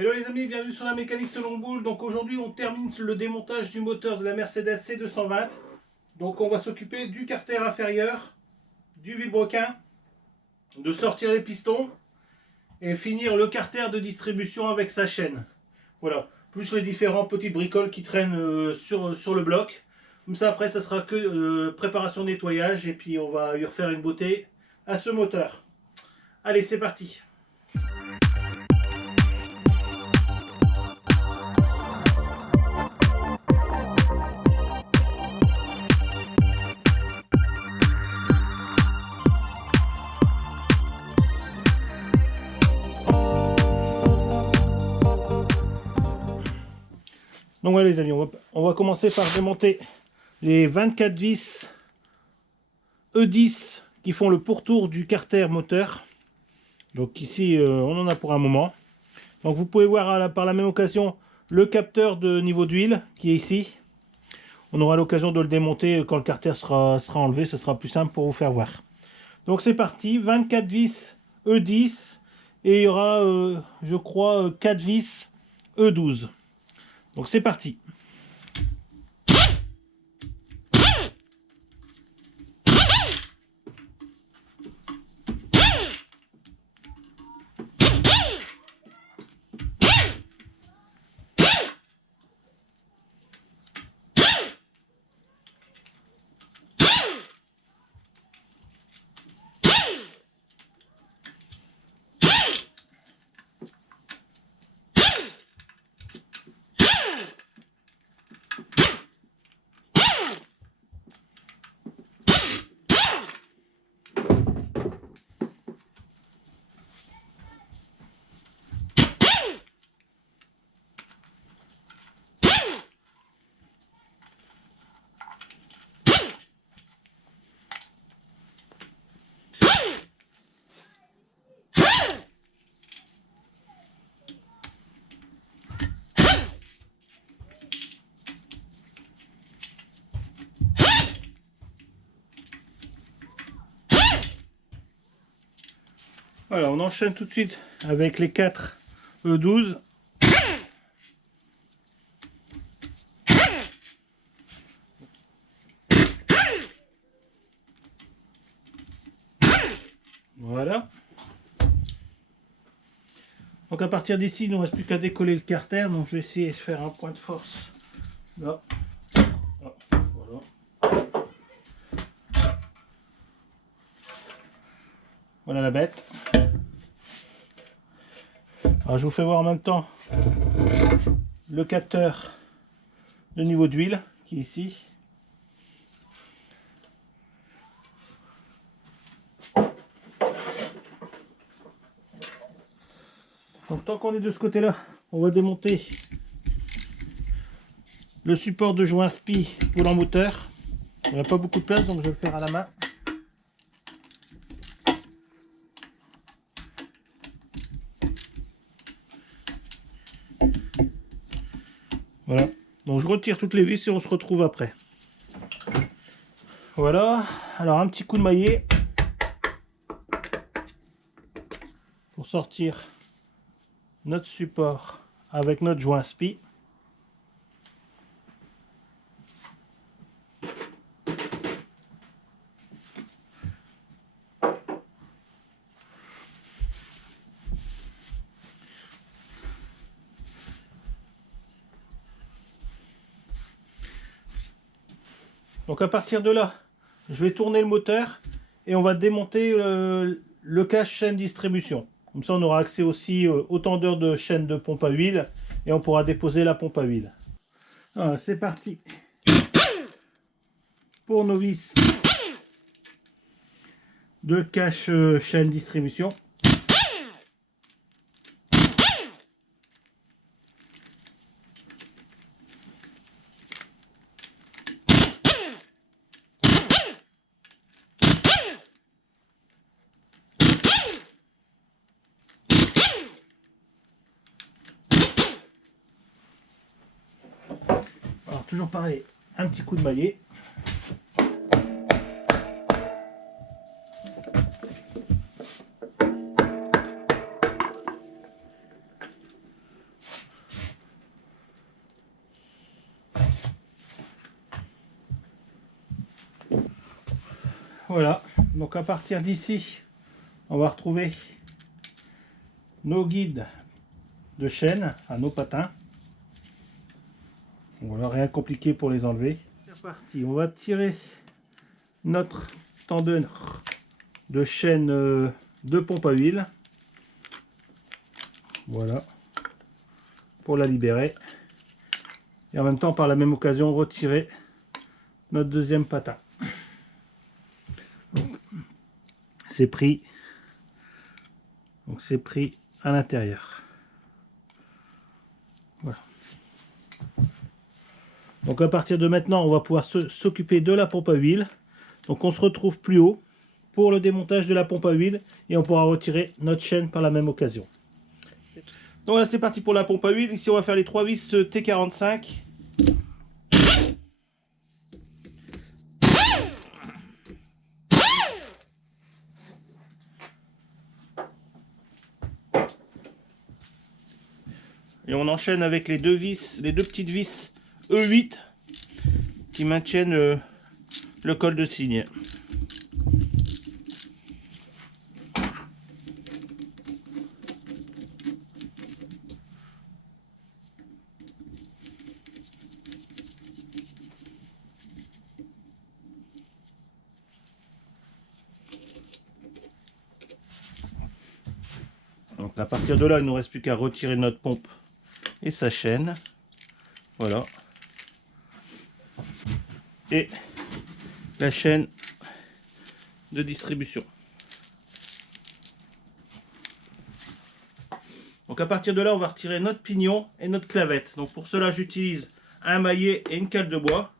Hello les amis, bienvenue sur la mécanique selon Boule. Donc aujourd'hui on termine le démontage du moteur de la Mercedes C220. Donc on va s'occuper du carter inférieur, du vilebrequin, de sortir les pistons et finir le carter de distribution avec sa chaîne. Voilà, plus les différents petites bricoles qui traînent sur le bloc. Comme ça après ça sera que préparation nettoyage et puis on va lui refaire une beauté à ce moteur. Allez, c'est parti. Donc voilà les amis, on va commencer par démonter les 24 vis E10 qui font le pourtour du carter moteur. Donc ici on en a pour un moment. Donc vous pouvez voir par la même occasion le capteur de niveau d'huile qui est ici. On aura l'occasion de le démonter quand le carter sera enlevé, ce sera plus simple pour vous faire voir. Donc c'est parti, 24 vis E10 et il y aura je crois 4 vis E12. Donc c'est parti. Voilà, on enchaîne tout de suite avec les 4 E12. Voilà. Donc à partir d'ici, il ne nous reste plus qu'à décoller le carter. Donc je vais essayer de faire un point de force là. Voilà. Voilà la bête. Alors je vous fais voir en même temps le capteur de niveau d'huile qui est ici. Donc tant qu'on est de ce côté-là, on va démonter le support de joint SPI pour le moteur. Il n'y a pas beaucoup de place, donc je vais le faire à la main. Voilà, donc je retire toutes les vis et on se retrouve après. Voilà, alors un petit coup de maillet pour sortir notre support avec notre joint SPI. Donc à partir de là, je vais tourner le moteur et on va démonter le cache chaîne distribution. Comme ça on aura accès aussi au tendeur de chaîne de pompe à huile et on pourra déposer la pompe à huile. Voilà, c'est parti pour nos vis de cache chaîne distribution. Alors toujours pareil, un petit coup de maillet. Voilà, donc à partir d'ici, on va retrouver nos guides de chaîne, à nos patins. Voilà, rien de compliqué pour les enlever. C'est parti, on va tirer notre tendeur de chaîne de pompe à huile. Voilà, pour la libérer. Et en même temps, par la même occasion, retirer notre deuxième patin. C'est pris. Donc c'est pris à l'intérieur. Voilà. Donc à partir de maintenant, on va pouvoir s'occuper de la pompe à huile. Donc on se retrouve plus haut pour le démontage de la pompe à huile et on pourra retirer notre chaîne par la même occasion. Donc voilà, c'est parti pour la pompe à huile. Ici on va faire les 3 vis T45. Et on enchaîne avec les deux vis, les deux petites vis E8 qui maintiennent le col de cygne. Donc à partir de là, il ne nous reste plus qu'à retirer notre pompe et sa chaîne. Voilà. Et la chaîne de distribution. Donc à partir de là, on va retirer notre pignon et notre clavette. Donc pour cela, j'utilise un maillet et une cale de bois.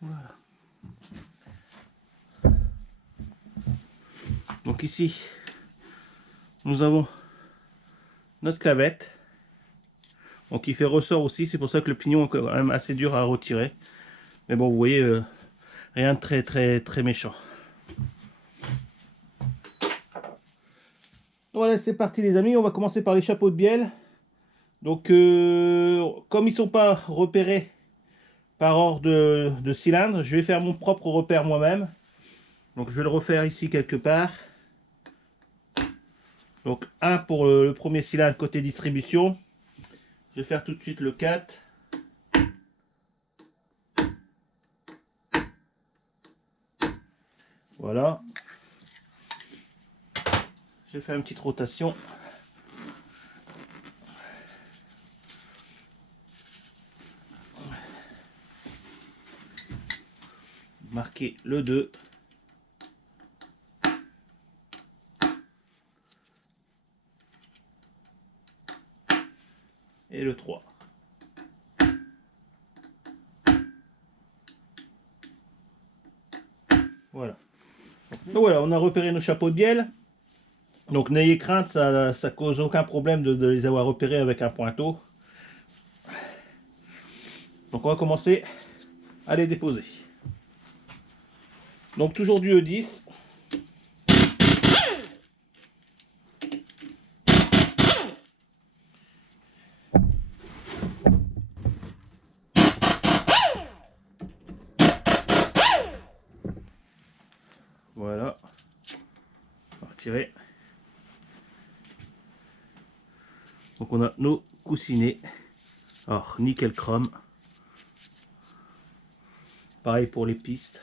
Voilà. Donc ici, nous avons notre clavette. Donc il fait ressort aussi, c'est pour ça que le pignon est quand même assez dur à retirer. Mais bon, vous voyez, rien de très méchant. Voilà, c'est parti les amis, on va commencer par les chapeaux de bielle. Donc comme ils ne sont pas repérés par ordre de cylindre, je vais faire mon propre repère moi-même. Donc je vais le refaire ici quelque part. Donc un pour le premier cylindre côté distribution. Je vais faire tout de suite le 4. Voilà. Je vais faire une petite rotation. Marquer le 2. Et le 3. Voilà. Donc voilà, on a repéré nos chapeaux de bielle. Donc n'ayez crainte, ça cause aucun problème de les avoir repérés avec un pointeau. Donc on va commencer à les déposer. Donc toujours du E10. Voilà. On va retirer. Donc on a nos coussinets. Alors nickel chrome. Pareil pour les pistes.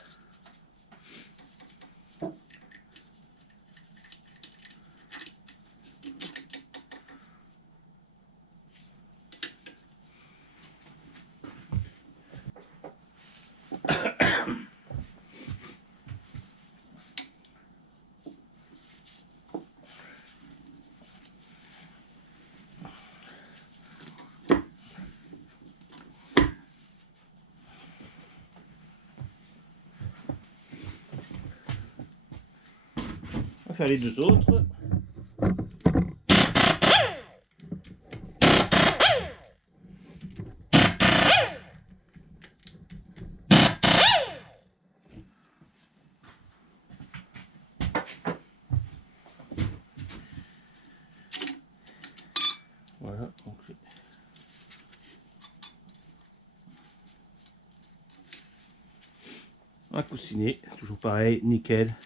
faire les deux autres. Voilà, donc un coussinet, toujours pareil, nickel,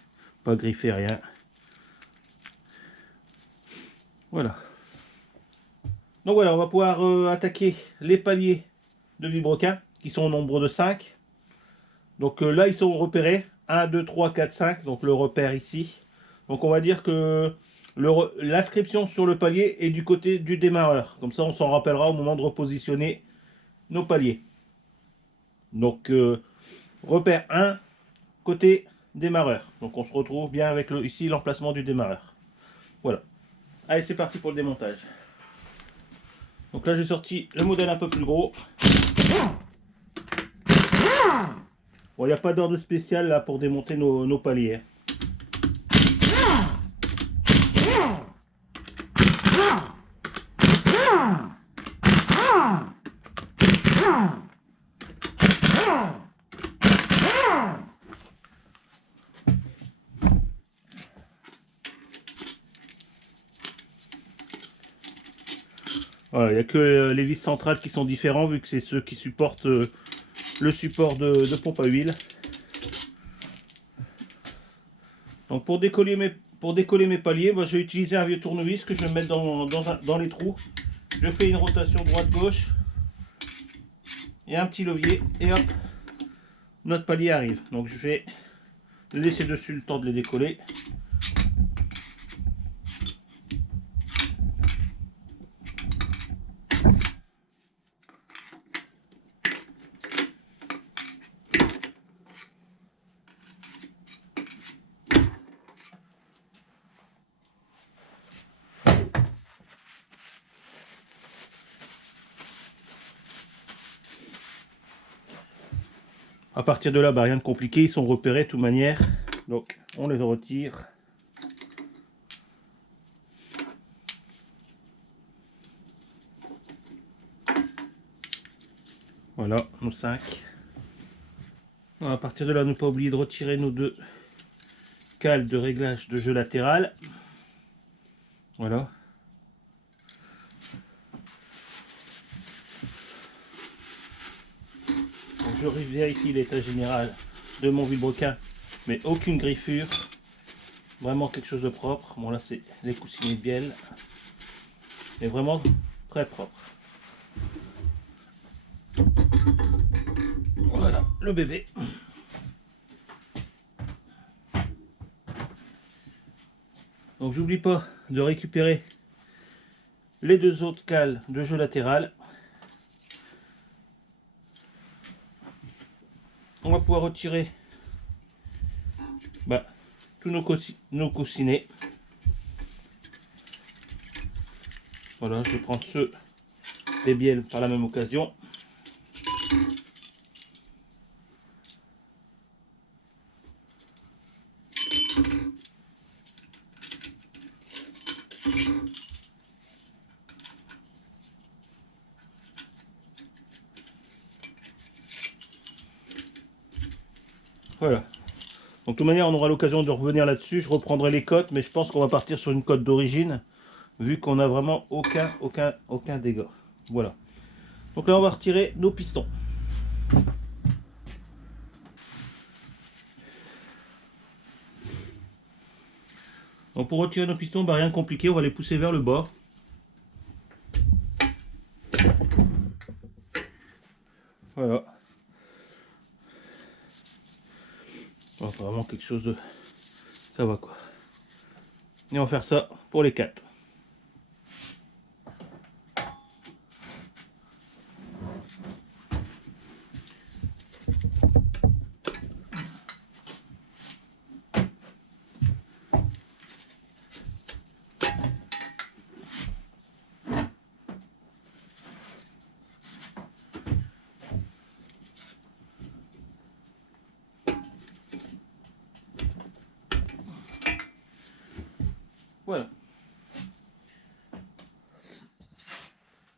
pas griffé, rien. Voilà. Donc voilà, on va pouvoir attaquer les paliers de vilebrequin qui sont au nombre de 5. Donc là, ils sont repérés 1, 2, 3, 4, 5. Donc le repère ici. Donc on va dire que l'inscription sur le palier est du côté du démarreur. Comme ça, on s'en rappellera au moment de repositionner nos paliers. Donc repère 1, côté démarreur. Donc on se retrouve bien avec ici l'emplacement du démarreur. Voilà. Allez, c'est parti pour le démontage. Donc là, j'ai sorti le modèle un peu plus gros. Bon, il n'y a pas d'ordre spécial là pour démonter nos paliers. Voilà, il n'y a que les vis centrales qui sont différents vu que c'est ceux qui supportent le support de pompe à huile. Donc pour décoller mes paliers, moi, je vais utiliser un vieux tournevis que je vais mettre dans les trous. Je fais une rotation droite-gauche et un petit levier et hop, notre palier arrive. Donc je vais laisser dessus le temps de les décoller. À partir de là, bah, rien de compliqué, ils sont repérés de toute manière. Donc on les retire. Voilà, nos 5. À partir de là, ne pas oublier de retirer nos 2 cales de réglage de jeu latéral. Voilà. Donc, je vérifie l'état général de mon vilebrequin, mais aucune griffure. Vraiment quelque chose de propre. Bon là c'est les coussinets de bielle. Mais vraiment très propre. Voilà le bébé. Donc j'oublie pas de récupérer les 2 autres cales de jeu latéral. On va pouvoir retirer tous nos coussinets. Voilà, je vais prendre ceux des bielles par la même occasion. Voilà. Donc de toute manière, on aura l'occasion de revenir là-dessus. Je reprendrai les cotes, mais je pense qu'on va partir sur une cote d'origine, vu qu'on n'a vraiment aucun dégât. Voilà. Donc là, on va retirer nos pistons. Donc pour retirer nos pistons, rien de compliqué, on va les pousser vers le bas. Voilà. Bon, vraiment quelque chose de... Ça va quoi. Et on va faire ça pour les 4.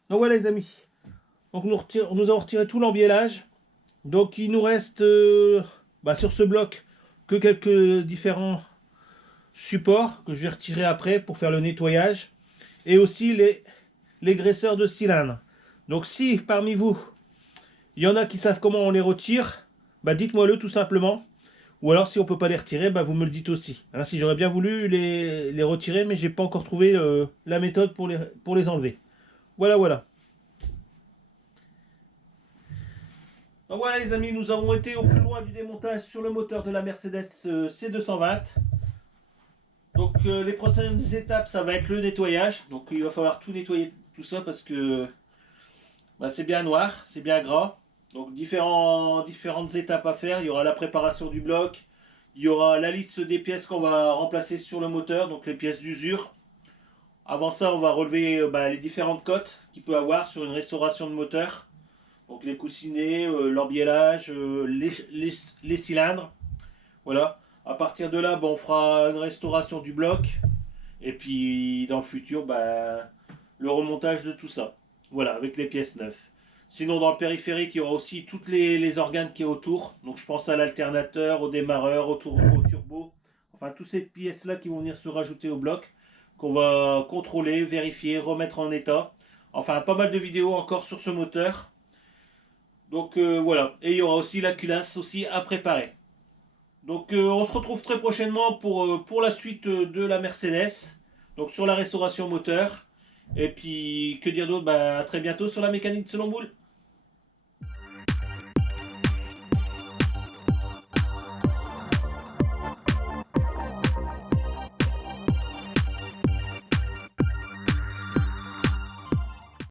Donc voilà les amis. Donc nous avons retiré tout l'embiellage. Donc il nous reste sur ce bloc que quelques différents supports que je vais retirer après pour faire le nettoyage. Et aussi les graisseurs de cylindres. Donc si parmi vous, il y en a qui savent comment on les retire, dites-moi-le tout simplement. Ou alors si on peut pas les retirer, vous me le dites aussi. Hein, si j'aurais bien voulu les retirer, mais j'ai pas encore trouvé la méthode pour les enlever. Voilà, voilà. Donc voilà les amis, nous avons été au plus loin du démontage sur le moteur de la Mercedes C220. Donc les prochaines étapes, ça va être le nettoyage. Donc il va falloir tout nettoyer, tout ça, parce que c'est bien noir, c'est bien gras. Donc différentes étapes à faire. Il y aura la préparation du bloc. Il y aura la liste des pièces qu'on va remplacer sur le moteur, donc les pièces d'usure. Avant ça, on va relever les différentes cotes qu'il peut avoir sur une restauration de moteur. Donc les coussinets, l'embiellage, les cylindres. Voilà. À partir de là, on fera une restauration du bloc. Et puis dans le futur, le remontage de tout ça. Voilà, avec les pièces neuves. Sinon, dans le périphérique, il y aura aussi toutes les organes qui est autour. Donc je pense à l'alternateur, au démarreur, au turbo. Enfin, toutes ces pièces-là qui vont venir se rajouter au bloc, qu'on va contrôler, vérifier, remettre en état. Enfin, pas mal de vidéos encore sur ce moteur. Donc voilà. Et il y aura aussi la culasse aussi à préparer. Donc on se retrouve très prochainement pour la suite de la Mercedes. Donc sur la restauration moteur. Et puis, que dire d'autre, à très bientôt sur la mécanique selon boule.